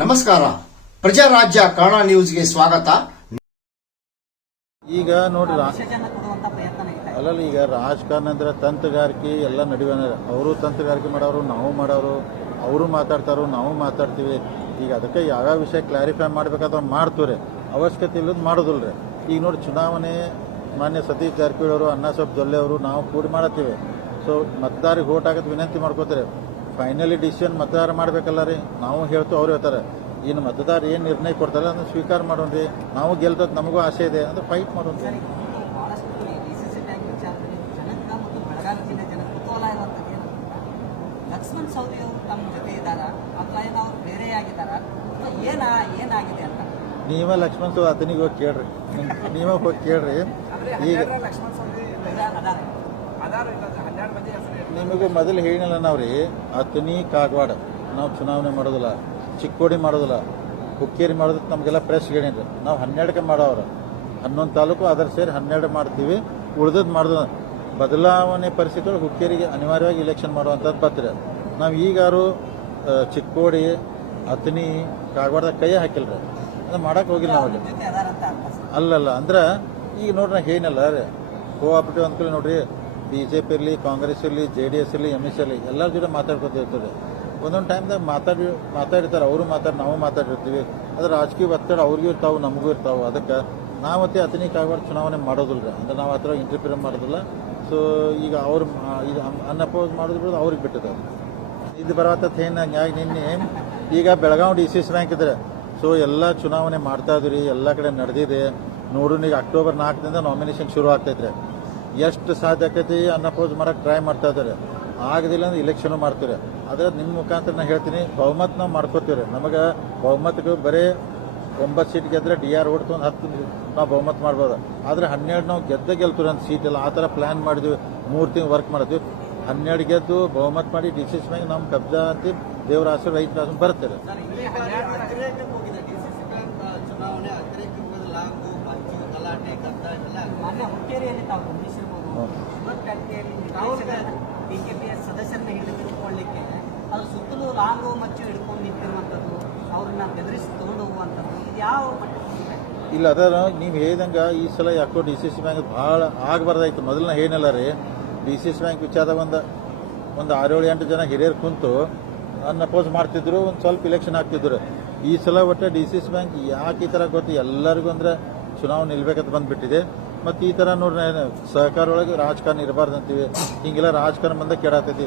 ನಮಸ್ಕಾರ. ಪ್ರಜಾರಾಜ್ಯ ಕನ್ನಡ ನ್ಯೂಸ್ಗೆ ಸ್ವಾಗತ. ಈಗ ನೋಡಿ ಅಲ್ಲಲ್ಲ ಈಗ ರಾಜಕಾರಣ ಅಂದ್ರೆ ತಂತ್ರಗಾರಿಕೆ ಎಲ್ಲ ನಡುವೆ ಅವರು ತಂತ್ರಗಾರಿಕೆ ಮಾಡೋರು, ನಾವು ಮಾಡೋರು, ಅವರು ಮಾತಾಡ್ತಾರೋ, ನಾವು ಮಾತಾಡ್ತೀವಿ. ಈಗ ಅದಕ್ಕೆ ಯಾವ್ಯಾವ ವಿಷಯ ಕ್ಲಾರಿಫೈ ಮಾಡ್ಬೇಕಾದ್ರೆ ಮಾಡ್ತೀವ್ರಿ? ಅವಶ್ಯಕತೆ ಇಲ್ಲದ ಮಾಡೋದಿಲ್ಲ ಈಗ ನೋಡಿ ಚುನಾವಣೆ ಮಾನ್ಯ ಸತೀಶ್ ಜಾರಕಿಹೊಳಿ ಅವರು ಅಣ್ಣಾಸಾಬ್ ಜೊಲ್ಲೆ ಅವರು ನಾವು ಕೂಡಿ ಮಾಡತ್ತೀವಿ. ಸೊ ಮತದಾರಿಗೆ ಓಟ್ ಹಾಕೋದು ವಿನಂತಿ ಮಾಡ್ಕೋತಾರೆ. ಫೈನಲಿ ಡಿಸಿಷನ್ ಮತದಾರ ಮಾಡಬೇಕಲ್ಲ ರೀ? ನಾವು ಹೇಳ್ತು ಅವ್ರು ಹೇಳ್ತಾರೆ. ಇನ್ನು ಮತದಾರ ಏನು ನಿರ್ಣಯ ಕೊಡ್ತಾರೆ ಅದನ್ನು ಸ್ವೀಕಾರ ಮಾಡೋಣ್ರಿ ನಾವು ಗೆಲ್ತದ್ದು ನಮಗೂ ಆಸೆ ಇದೆ ಅಂದ್ರೆ ಫೈಟ್ ಮಾಡೋಣ ಲಕ್ಷ್ಮಣ್ ಸವದಿ ಅವರು ತಮ್ಮ ಜೊತೆ ಇದ್ದಾರಾ ಅಥವಾ ಏನು ಅವ್ರು ಬೇರೆ ಆಗಿದ್ದಾರಾ ಅಥವಾ ಏನ ಏನಾಗಿದೆ ಅಂತ ನೀವ ಲಕ್ಷ್ಮಣ್ ಸೌದಿ ಆತನಿಗೆ ಹೋಗಿ ಕೇಳ್ರಿ. ನೀವ ಹೋಗಿ ಕೇಳ್ರಿ. ಈಗ ನಿಮಗೂ ಮೊದಲು ಹೇಳಿನಲ್ಲ ನಾವ್ರಿ ಅತನಿ ಕಾಗವಾಡ ನಾವು ಚುನಾವಣೆ ಮಾಡೋದಿಲ್ಲ ಚಿಕ್ಕೋಡಿ ಮಾಡೋದಿಲ್ಲ ಹುಕ್ಕೇರಿ ಮಾಡೋದಕ್ಕೆ ನಮಗೆಲ್ಲ ಪ್ರೆಸ್ ಹೇಳಿನ್ರಿ ನಾವು ಹನ್ನೆರಡಕ್ಕೆ ಮಾಡೋರು ಹನ್ನೊಂದು ತಾಲೂಕು ಅದರ ಸೇರಿ ಹನ್ನೆರಡು ಮಾಡ್ತೀವಿ ಉಳ್ದದ್ದು ಮಾಡ್ದ ಬದಲಾವಣೆ ಪರಿಸ್ಥಿತಿ ಹುಕ್ಕೇರಿಗೆ ಅನಿವಾರ್ಯವಾಗಿ ಇಲೆಕ್ಷನ್ ಮಾಡುವಂಥದ್ದು ಪತ್ರ ನಾವು ಈಗಾರು ಚಿಕ್ಕೋಡಿ ಅತನಿ ಕಾಗವಾಡದ ಕೈ ರೀ ಅದು ಮಾಡಕ್ಕೆ ಹೋಗಿಲ್ಲ ನಾವು ಅಲ್ಲಲ್ಲ ಅಂದ್ರೆ ಈಗ ನೋಡ್ರಿ ನಾ ಏನಲ್ಲ ರೀ. ಕೋಆಪರೇಟಿವ್ ಅಂದ್ಕೊಳ್ಳಿ ನೋಡ್ರಿ ಬಿ ಜೆ ಪಿ ಇರಲಿ, ಕಾಂಗ್ರೆಸ್ ಇರಲಿ ಜೆ ಡಿ ಎಸ್ ಇರಲಿ ಎಂ ಎಸ್ ಇರಲಿ, ಎಲ್ಲರ ಜೊತೆ ಮಾತಾಡ್ಕೊತಿರ್ತದೆ ಒಂದೊಂದು ಟೈಮ್ದಾಗ ಮಾತಾಡಿ, ಮಾತಾಡಿರ್ತಾರೆ, ಅವರು ಮಾತಾಡಿ, ನಾವು ಮಾತಾಡಿರ್ತೀವಿ. ಅದು ರಾಜಕೀಯ ಒತ್ತಡ ಅವ್ರಿಗೂ ಇರ್ತಾವೆ, ನಮಗೂ ಇರ್ತಾವೆ. ಅದಕ್ಕೆ ನಾವು ಮತ್ತೆ ಅತನಿ ಕಾಗವಾಡ ಚುನಾವಣೆ ಮಾಡೋದಿಲ್ಲ ರೀ ಅಂದ್ರೆ ನಾವು ಆ ಥರ ಇಂಟರ್ಫಿಯರ್ ಮಾಡೋದಿಲ್ಲ. ಸೊ ಈಗ ಅವ್ರು ಇದು ಅನ್ಅಪೋಸ್ ಮಾಡೋದು ಅವ್ರಿಗೆ ಬಿಟ್ಟದ ಇದು ಬರವತ್ತ ಏನು ನಿನ್ನೆ ಈಗ Belagavi D C C bank ಇದ್ರೆ. ಸೊ ಎಲ್ಲ ಚುನಾವಣೆ ಮಾಡ್ತಾ ಇದ್ರಿ, ಎಲ್ಲ ಕಡೆ ನಡೆದಿದೆ. ನೋಡೋಣ ಈಗ ಅಕ್ಟೋಬರ್ ನಾಲ್ಕರಿಂದ ನಾಮಿನೇಷನ್ ಶುರು ಆಗ್ತೈತ್ರಿ ಎಷ್ಟು ಸಾಧ್ಯ ಆಕೈತಿ ಅನ್ನಪೋಸ್ ಮಾಡೋಕೆ ಟ್ರೈ ಮಾಡ್ತಾ ಇದ್ದಾರೆ. ಆಗದಿಲ್ಲ ಅಂದ್ರೆ ಇಲೆಕ್ಷನ್ ಮಾಡ್ತೀವಿ ಅದ್ರ ನಿಮ್ಮ ಮುಖಾಂತರ ನಾ ಹೇಳ್ತೀನಿ, ಬಹುಮತ ನಾವು ಮಾಡ್ಕೋತೀವಿ ನಮಗೆ ಬಹುಮತಕ್ಕೆ ಬರೀ ಒಂಬತ್ತು ಸೀಟ್ ಗೆದ್ರೆ ಡಿ ಆರ್ ಓಟ್ ಒಂದು ಹತ್ತು ನಾವು ಬಹುಮತ ಮಾಡ್ಬೋದು. ಆದ್ರೆ ಹನ್ನೆರಡು ನಾವು ಗೆದ್ದ ಗೆಲ್ತೀವಿ ಅಂತ ಸೀಟ್ ಇಲ್ಲ ಆ ಥರ ಪ್ಲಾನ್ ಮಾಡಿದ್ವಿ. ಮೂರು ತಿಂಗಳು ವರ್ಕ್ ಮಾಡಿದ್ವಿ. ಹನ್ನೆರಡು ಗೆದ್ದು ಬಹುಮತ ಮಾಡಿ ಡಿಸಿಸ್ ಮ್ಯಾಗೆ ನಮ್ಮ ಕಬ್ಜಾ ಅಂತ ದೇವರ ರೈತರ ಆಸೆ ಬರ್ತಾರೆ ಸರ್ ಇಲ್ಲಿ ಅತಿರೇಕಕ್ಕೆ ಹೋಗಿದೆ ಡಿಸಿಸಿ ಬ್ಯಾಂಕ್ ಚುನಾವಣೆ ಅತಿರೇಕಕ್ಕೆ ಲಾಂಗು ಮಂಚು ಗಲಾಟೆ ಗದ್ದ ಎಲ್ಲ ಮೊನ್ನೆ ಹುಕ್ಕೇರಿಯಲ್ಲಿ ತಾವು ಗಮನಿಸಿರ್ಬೋದು ಹೌದು. ಶಿವಗಂಗಟ್ಟಿಯಲ್ಲಿ ಬಿಜೆಪಿಯ ಸದಸ್ಯರನ್ನ ಹಿಡಿದಿಟ್ಕೊಳ್ಳಿಕ್ಕೆ ಅದು ಸುತ್ತಲೂ ಲಾಂಗು ಮಚ್ಚು ಹಿಡ್ಕೊಂಡು ನಿಂತಿರುವಂಥದ್ದು ಅವ್ರನ್ನ ಬೆದರಿಸಿ ತಗೊಂಡು ಹೋಗುವಂಥದ್ದು. ಇದು ಯಾವ ಮಟ್ಟಕ್ಕೆ ಇಲ್ಲ ಅದ ನೀವು ಹೇಳಿದಂಗೆ ಈ ಸಲ ಯಾಕೋ ಡಿ ಸಿ ಸಿ ಬ್ಯಾಂಕ್ ಭಾಳ ಆಗಬಾರ್ದಾಯ್ತು. ಮೊದಲನೇ ಏನಲ್ಲ ರೀ. ಡಿ ಸಿ ಸಿ ಬ್ಯಾಂಕ್ ವಿಚಾರ ಒಂದು ಒಂದು ಆರೇಳು ಎಂಟು ಜನ ಹಿರಿಯರು ಕುಂತು ಅನ್ನ ಅಪೋಸ್ ಮಾಡ್ತಿದ್ರು ಒಂದು ಸ್ವಲ್ಪ ಇಲೆಕ್ಷನ್ ಆಗ್ತಿದ್ರು. ಈ ಸಲ ಒಟ್ಟು ಡಿ ಸಿ ಸಿ ಬ್ಯಾಂಕ್ ಯಾಕೆ ಈ ಥರ ಗೊತ್ತು ಎಲ್ಲರಿಗೂ ಅಂದ್ರೆ ಚುನಾವಣೆ ನಿಲ್ಬೇಕಂತ ಬಂದ್ಬಿಟ್ಟಿದೆ. ಮತ್ತು ಈ ಥರ ನೋಡ್ರಿ ಸಹಕಾರ ಒಳಗೆ ರಾಜಕಾರಣ ಇರಬಾರ್ದು ಅಂತೀವಿ. ಹಿಂಗೆಲ್ಲ ರಾಜಕಾರಣ ಬಂದ ಕೆಡಾತೈತಿ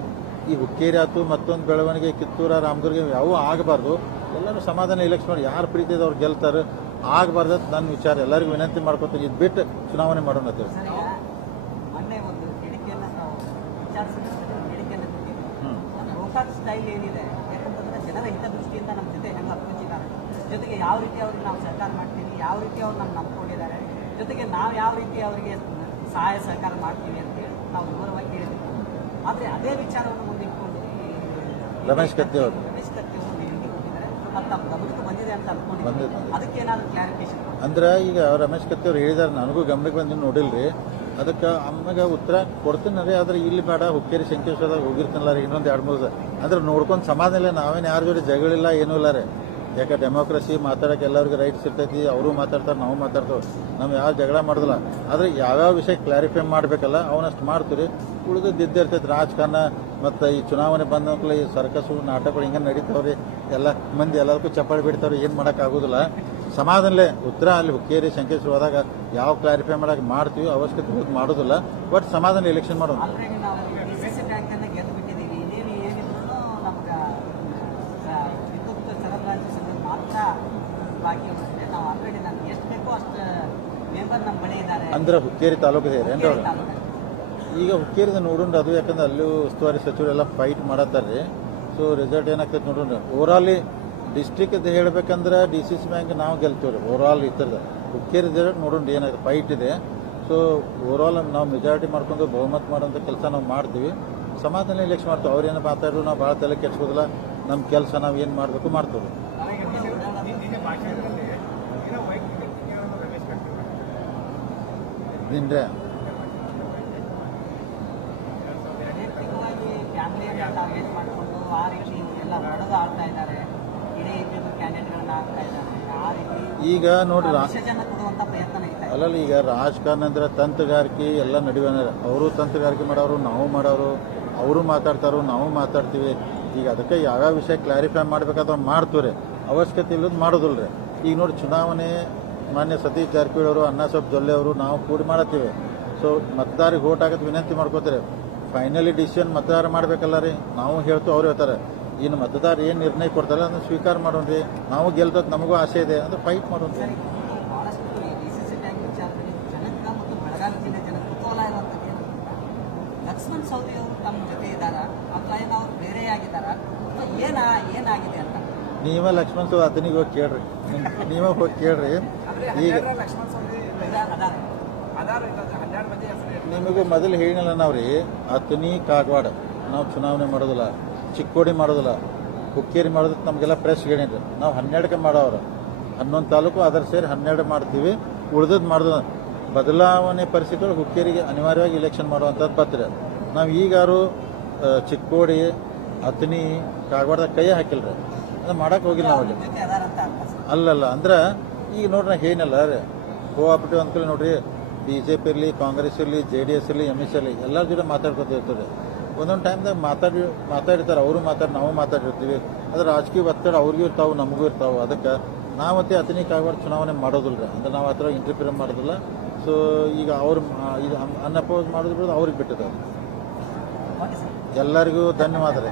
ಈ ಹುಕ್ಕೇರಿ ಆಯ್ತು ಮತ್ತೊಂದು ಬೆಳವಣಿಗೆ ಕಿತ್ತೂರ ರಾಮದುರ್ಗ ಯಾವೂ ಆಗಬಾರ್ದು. ಎಲ್ಲರೂ ಸಮಾಧಾನ ಇಲೆಕ್ಷನ್ ಮಾಡಿ ಯಾರು ಪ್ರೀತಿ ಅವ್ರು ಗೆಲ್ತಾರೆ ಆಗಬಾರ್ದು ಅಂತ ನನ್ನ ವಿಚಾರ. ಎಲ್ಲರಿಗೂ ವಿನಂತಿ ಮಾಡ್ಕೊತೀನಿ ಇದು ಬಿಟ್ಟು ಚುನಾವಣೆ ಮಾಡೋಣ ಅಂತ ಜೊತೆಗೆ ಯಾವ ರೀತಿ ಅವ್ರಿಗೆ ನಾವು ಸರ್ಕಾರ ಮಾಡ್ತೀವಿ ಯಾವ ರೀತಿ ಅವ್ರು ನಮ್ಗೆ ನಂಬ್ಕೊಂಡಿದ್ದಾರೆ ಜೊತೆಗೆ ನಾವು ಯಾವ ರೀತಿ ಅವರಿಗೆ ಸಹಾಯ ಸಹಕಾರ ಮಾಡ್ತೀವಿ ಅಂತ ಹೇಳಿ ನಾವು ವಿವರವಾಗಿ ಹೇಳಿದ್ವಿ ಆದರೆ ಅದೇ ವಿಚಾರವನ್ನು ಮುಂದಿಟ್ಕೊಂಡು ರಮೇಶ್ ಕತ್ತಿ ಅವರು. ರಮೇಶ್ ಕತ್ತಿ ಅವರು ಹೇಳಿಕೆ ಕೊಟ್ಟಿದ್ದಾರೆ ಅದು ತಮ್ಮ ಗಮನಕ್ಕೆ ಬಂದಿದೆ ಅಂತ ಅದಕ್ಕೆ ಏನಾದರೂ ಕ್ಲಾರಿಫಿಕೇಶನ್ ಅಂದ್ರೆ ಈಗ ರಮೇಶ್ ಕತ್ತಿ ಅವ್ರು ಹೇಳಿದಾರೆ ನನಗೂ ಗಮನಕ್ಕೆ ಬಂದು ನೋಡಿಲ್ರಿ. ಅದಕ್ಕೆ ಅಮ್ಮಗೆ ಉತ್ತರ ಕೊಡ್ತೀನಿ ರೀ ಆದ್ರೆ ಇಲ್ಲಿ ಬೇಡ ಹುಕ್ಕೇರಿ ಶಂಕೇಶ್ವರದಾಗ ಹೋಗಿರ್ತೀನಲ್ಲ ರೀ ಇನ್ನೊಂದು ಎರಡು ಮೂರು ಅಂದ್ರೆ ನೋಡ್ಕೊಂಡು ಸಮಾಧಾನ ಇಲ್ಲ ನಾವೇನು ಯಾರ ಜೋಡಿ ಜಗಳಿಲ್ಲ ಏನೂ ಇಲ್ಲ ರೀ. ಯಾಕೆ ಡೆಮೋಕ್ರಸಿ ಮಾತಾಡಕ್ಕೆ ಎಲ್ಲರಿಗೂ ರೈಟ್ಸ್ ಇರ್ತೈತಿ, ಅವರು ಮಾತಾಡ್ತಾರೆ, ನಾವು ಮಾತಾಡ್ತೇವೆ. ನಾವು ಯಾರು ಜಗಳ ಮಾಡೋದಿಲ್ಲ. ಆದ್ರೆ ಯಾವ್ಯಾವ ವಿಷಯ ಕ್ಲಾರಿಫೈ ಮಾಡಬೇಕಲ್ಲ, ಅವನಷ್ಟು ಮಾಡ್ತೀರಿ. ಉಳಿದು ಇದ್ದೇ ಇರ್ತೈತಿ. ರಾಜಕಾರಣ ಮತ್ತು ಈ ಚುನಾವಣೆ ಬಂದ ಈ ಸರ್ಕಸ್ಸು ನಾಟಕಗಳು ಹಿಂಗೆ ನಡೀತಾವ್ರಿ. ಎಲ್ಲ ಮಂದಿ ಎಲ್ಲದಕ್ಕೂ ಚಪ್ಪಾಳಿ ಬಿಡ್ತಾವ್ರಿ ಏನು ಮಾಡೋಕ್ಕಾಗೋದಿಲ್ಲ ಸಮಾಧಾನಲೇ ಉತ್ತರ ಅಲ್ಲಿ ಹುಕ್ಕೇರಿ ಶಂಕೇಶ್ವರ ಹೋದಾಗ ಯಾವ ಕ್ಲಾರಿಫೈ ಮಾಡೋಕೆ ಮಾಡ್ತೀವಿ ಅವಶ್ಯಕತೆ ಮಾಡೋದಿಲ್ಲ. ಬಟ್ ಸಮಾಧಾನ ಎಲೆಕ್ಷನ್ ಮಾಡೋಣ ಆಲ್ರೆಡಿ ನಾವು ಡಿ ಸಿ ಸಿ ಬ್ಯಾಂಕನ್ನು ಗೆದ್ದು ಬಿಟ್ಟಿದ್ದೀವಿ ಇನ್ನೇನು ಏನಿದ್ರು ನಮ್ಗೆ ಆ, ವಿದ್ಯುತ್ ಸರಬರಾಜು ಸಂಘ ಮಾತ್ರ ನಾವು ಆಲ್ರೆಡಿ ನಮ್ಗೆ ಎಷ್ಟು ಬೇಕೋ ಅಷ್ಟು ಮೆಂಬರ್ ನಮ್ಮ ಬಳಿ ಇದ್ದಾರೆ. ಅಂದ್ರೆ ಹುಕ್ಕೇರಿ ತಾಲೂಕು ಇದೆ ಏನ್ರಿ ಅವ್ರು ಈಗ ಹುಕ್ಕೇರಿದ ನೋಡೋಣ ಅದು ಯಾಕಂದ್ರೆ ಅಲ್ಲಿ ಉಸ್ತುವಾರಿ ಸಚಿವರೆಲ್ಲ ಫೈಟ್ ಮಾಡತ್ತಾರ್ರಿ. ಸೊ ರಿಸಲ್ಟ್ ಏನಾಗ್ತೈತೆ ನೋಡೋಣ ಓವರಾಲಿ ಡಿಸ್ಟ್ರಿಕ್ಟ್ ಹೇಳ್ಬೇಕಂದ್ರೆ ಡಿ ಸಿ ಸಿ ಬ್ಯಾಂಕ್ ನಾವು ಗೆಲ್ತೀವ್ರಿ. ಓವರಾಲ್ ಇತ್ತರದ ಹುಕ್ಕೇರಿ ರಿಸಲ್ಟ್ ನೋಡೋಣ ಏನಾಗುತ್ತೆ ಫೈಟ್ ಇದೆ. ಸೊ ಓವರಾಲ್ ನಾವು ಮೆಜಾರಿಟಿ ಮಾಡ್ಕೊಂಡು ಬಹುಮತ ಮಾಡೋಂಥ ಕೆಲಸ ನಾವು ಮಾಡ್ತೀವಿ. ಸಮಾಧಾನ ಎಲೆಕ್ಷನ್ ಮಾಡ್ತೀವಿ ಅವ್ರೇನು ಮಾತಾಡಿದ್ರು ನಾವು ಭಾಳ ತಲೆ ಕೆಡ್ಸೋದಿಲ್ಲ ನಮ್ಮ ಕೆಲಸ ನಾವು ಏನು ಮಾಡಬೇಕು ಮಾಡ್ತೀವಿ ಈಗ ನೋಡ್ರಿ ಅಲ್ಲಲ್ಲ ಈಗ ರಾಜಕಾರಣ ಅಂದ್ರೆ ತಂತ್ರಗಾರಿಕೆ ಎಲ್ಲ ನಡೆಯುವ ಅವರು ತಂತ್ರಗಾರಿಕೆ ಮಾಡೋರು ನಾವು ಮಾಡೋರು ಅವರು ಮಾತಾಡ್ತಾರೋ ನಾವು ಮಾತಾಡ್ತೀವಿ. ಈಗ ಅದಕ್ಕೆ ಯಾವ್ಯಾವ ವಿಷಯ ಕ್ಲಾರಿಫೈ ಮಾಡ್ಬೇಕಾದ್ರೆ ಮಾಡ್ತೀವ್ರಿ? ಅವಶ್ಯಕತೆ ಇಲ್ಲದ ಮಾಡೋದಿಲ್ಲ ರೀ ಈಗ ನೋಡಿ ಚುನಾವಣೆ, ಮಾನ್ಯ ಸತೀಶ್ ಜಾರಕಿಹೊಳಿ ಅವರು ಅಣ್ಣಾಸಾಬ್ ಜೊಲ್ಲೆ ಅವರು ನಾವು ಕೂಡಿ ಮಾಡತ್ತೀವಿ. ಸೊ ಮತದಾರಿಗೆ ಓಟ್ ಆಗತ್ತೆ ವಿನಂತಿ ಮಾಡ್ಕೋತಾರೆ. ಫೈನಲಿ ಡಿಸಿಷನ್ ಮತದಾರ ಮಾಡ್ಬೇಕಲ್ಲ ರೀ. ನಾವು ಹೇಳ್ತು, ಅವ್ರು ಹೇಳ್ತಾರೆ. ಇನ್ನು ಮತದಾರ ಏನು ನಿರ್ಣಯ ಕೊಡ್ತಾರೆ ಅದನ್ನ ಸ್ವೀಕಾರ ಮಾಡೋಣ್ರಿ ನಾವು ಗೆಲ್ತದ ನಮಗೂ ಆಸೆ ಇದೆ ಅಂದ್ರೆ ಫೈಟ್ ಮಾಡೋಣ ರೀ. ಲಕ್ಷ್ಮಣ್ ಸೌದಿ ಅವರು ತಮ್ಮ ಜೊತೆ ಇದ್ದಾರ? ಅಥವಾ ಏನೋ ಬೇರೆ ಆಗಿದ್ದಾರ ಏನಾಗಿದೆ ಅಂತ. ನೀವ ಲಕ್ಷ್ಮಣ್ ಸ್ವಾಮಿ ಆತನಿಗೆ ಹೋಗಿ ಕೇಳ್ರಿ. ನೀವ ಹೋಗಿ ಕೇಳ್ರಿ. ಈಗ ನಿಮಗೂ ಮೊದಲು ಹೇಳಿನಲ್ಲ ನಾವು ರೀ ಅತನಿ ಕಾಗವಾಡ. ನಾವು ಚುನಾವಣೆ ಮಾಡೋದಿಲ್ಲ ಚಿಕ್ಕೋಡಿ ಮಾಡೋದಿಲ್ಲ ಹುಕ್ಕೇರಿ ಮಾಡೋದು ನಮಗೆಲ್ಲ ಪ್ರೆಸ್ ಹೇಳಿನ್ರಿ ನಾವು ಹನ್ನೆರಡಕ್ಕೆ ಮಾಡೋರು ಹನ್ನೊಂದು ತಾಲೂಕು ಅದರ ಸೇರಿ ಹನ್ನೆರಡು ಮಾಡ್ತೀವಿ ಉಳ್ದದ್ ಮಾಡ್ದ ಬದಲಾವಣೆ ಪರಿಸ್ಥಿತಿಗಳು ಹುಕ್ಕೇರಿಗೆ ಅನಿವಾರ್ಯವಾಗಿ ಇಲೆಕ್ಷನ್ ಮಾಡುವಂಥದ್ದು ಪತ್ರ. ನಾವು ಈಗಾರು ಚಿಕ್ಕೋಡಿ ಅತನಿ ಕಾಗವಾಡದಾಗ ಕೈ ಹಾಕಿಲ್ರಿ. ಅದು ಮಾಡಕ್ಕೆ ಹೋಗಿಲ್ಲ ನಾವು. ಅಲ್ಲಲ್ಲ, ಅಂದ್ರೆ ಈಗ ನೋಡ್ರಿ ಏನಲ್ಲ ರೀ. ಕೋಆಪರೇಟಿವ್ ಅಂದ್ಕೊಳ್ಳಿ ನೋಡ್ರಿ ಬಿ ಜೆ ಕಾಂಗ್ರೆಸ್ ಇರಲಿ ಜೆ ಡಿ ಎಸ್ ಇರಲಿ ಎಂ ಎಸ್ ಇರಲಿ, ಎಲ್ಲರ ಜೊತೆ ಮಾತಾಡ್ಕೊತಿರ್ತಾರೆ ಒಂದೊಂದು ಟೈಮ್ದಾಗ ಮಾತಾಡಿ, ಮಾತಾಡಿರ್ತಾರೆ, ಅವರು ಮಾತಾಡಿ, ನಾವು ಮಾತಾಡಿರ್ತೀವಿ. ಅದ್ರ ರಾಜಕೀಯ ಒತ್ತಡ ಅವ್ರಿಗೂ ಇರ್ತಾವೆ, ನಮಗೂ ಇರ್ತಾವೆ. ಅದಕ್ಕೆ ನಾವತ್ತೆ ಅತನಿ ಕಾಗವಾಡ ಚುನಾವಣೆ ಮಾಡೋದಿಲ್ಲ ರೀ. ಅಂದ್ರೆ ನಾವು ಆ ಥರ ಇಂಟರ್ಫಿಯರ್ ಮಾಡೋದಿಲ್ಲ. ಸೊ ಈಗ ಅವ್ರು ಇದು ಅನ್ಅಪೋಸ್ ಮಾಡೋದು ಬಿಡೋದು ಅವ್ರಿಗೆ ಬಿಟ್ಟಿದೆ ಅದು. ಓಕೆ ಸರ್ ಎಲ್ಲರಿಗೂ ಧನ್ಯವಾದ ರೀ.